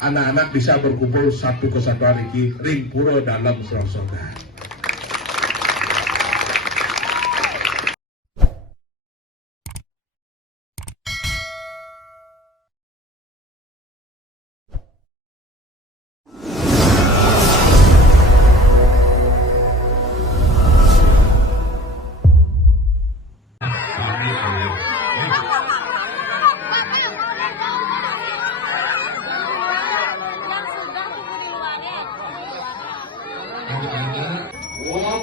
Anak-anak bisa berkumpul satu kesatuan iki ring pura dalam serongsogan.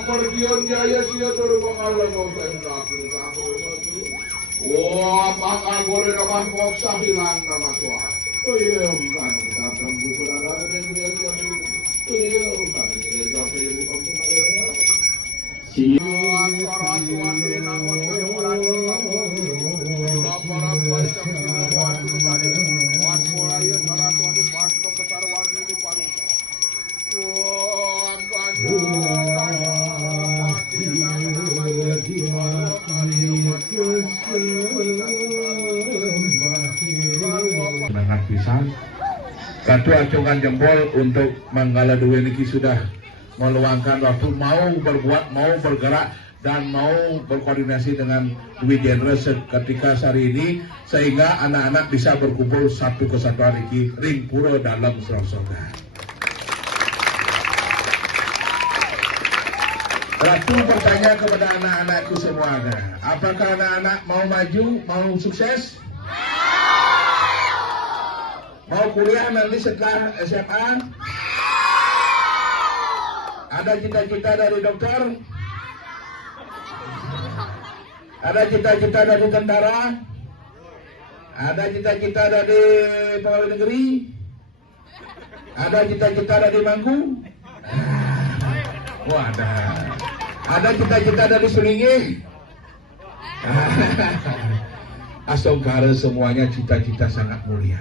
Pergian jaya sia turun mengalah kau tengah wah apakah gore nama koksa hilang nama Tuhan. Oh iya bukan kita tembus berada di gereja ini. Oh iya bukan gereja ini bukan ada. Siang para tuan di nama Tuhan para baca buat tadi buat mulai para tuan di pastor kesaruan ini paru. Semangat pisan. Satu acungan jempol untuk Manggala Dua niki sudah meluangkan waktu mau berbuat, mau bergerak dan mau berkoordinasi dengan Dwi Jenderal ketika hari ini sehingga anak-anak bisa berkumpul satu kesatuan niki ring pura dalam serongsogan. Ratu bertanya kepada anak-anakku semuanya, apakah anak-anak mau maju, mau sukses? Mau kuliah nanti setelah SMA? Ada cita-cita dari dokter? Ada cita-cita dari tentara? Ada cita-cita dari pegawai negeri? Ada cita-cita dari mangku? Wah, ada cita-cita dari Selingi. Asongkara semuanya cita-cita sangat mulia.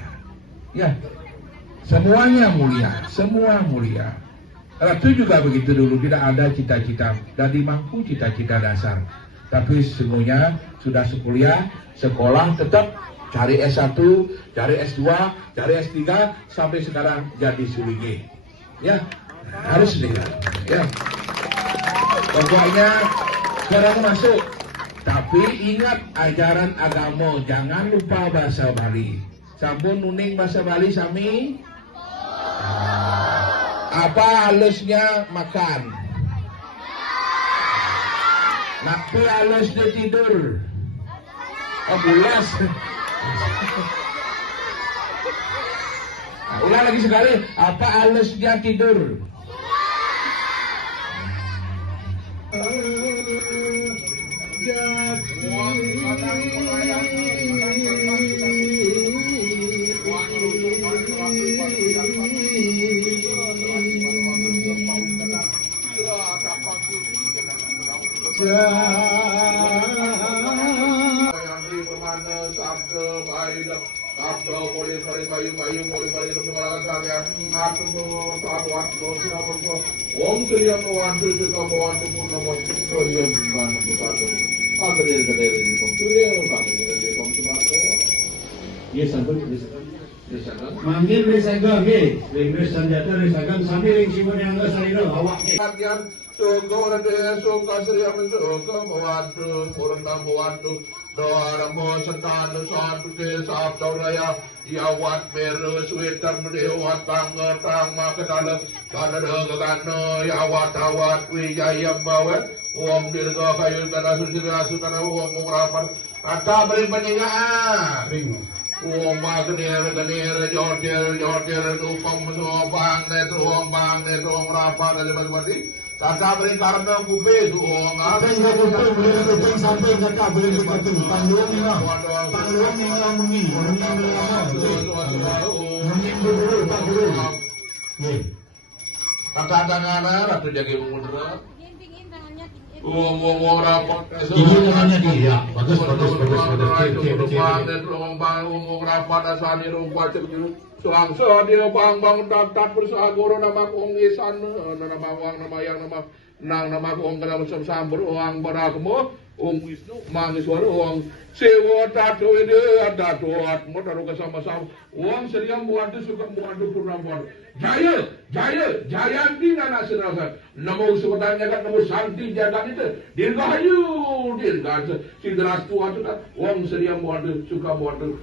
Ya, semuanya mulia, semua mulia. Ratu juga begitu dulu, tidak ada cita-cita dari mangku cita-cita dasar. Tapi semuanya sudah sekolah tetap cari S1, cari S2, cari S3 sampai sekarang jadi Selingi. Ya, harus dengar. Ya. Pokoknya sekarang masuk. Tapi ingat ajaran agama, jangan lupa bahasa Bali. Sampun nuning bahasa Bali sami. Apa halusnya makan? Apa halusnya tidur? Oh bulas. Ulang lagi sekali. Apa halusnya tidur? Manggil resaga ge, ring senjata resaga sambil ring simun yang geus sarina awak ge. Suka rade suka sriya suka mawantu purna mawantu doa mo setan satu ke sabda raya yawat meru suitam dewat tangga tangma kedalam kadada gagana yawat awat wijaya bawat om dirga kayu kana susira sutana om murapan kata beri peninggaan ring om magnir jordir upam so bang ne rapan aja mati Tata beri karena kupe tu orang Apa yang kau kupe boleh letak sampai kata boleh letak tu tanggung ni lah mungi dulu tak dulu. Kata tangan ratu jaga mundur. Umum rapat Ini namanya dia. Bagus. Umum rapat asani rumpah cerjuru selangsa dia bang datat bersagoro nama kong isan nama wang nama yang nama nang nama kong kana sambur wang barakmo Wisnu mangiswara wang sewa tato ide ada doat mo taruh sama-sama wang seriam buat suka buat purnam buat Jayanti nana senasa namo sebetulnya kan namo santi jagat itu dirgahayu dirgahayu si deras tua tu kan wang seriam buat suka buat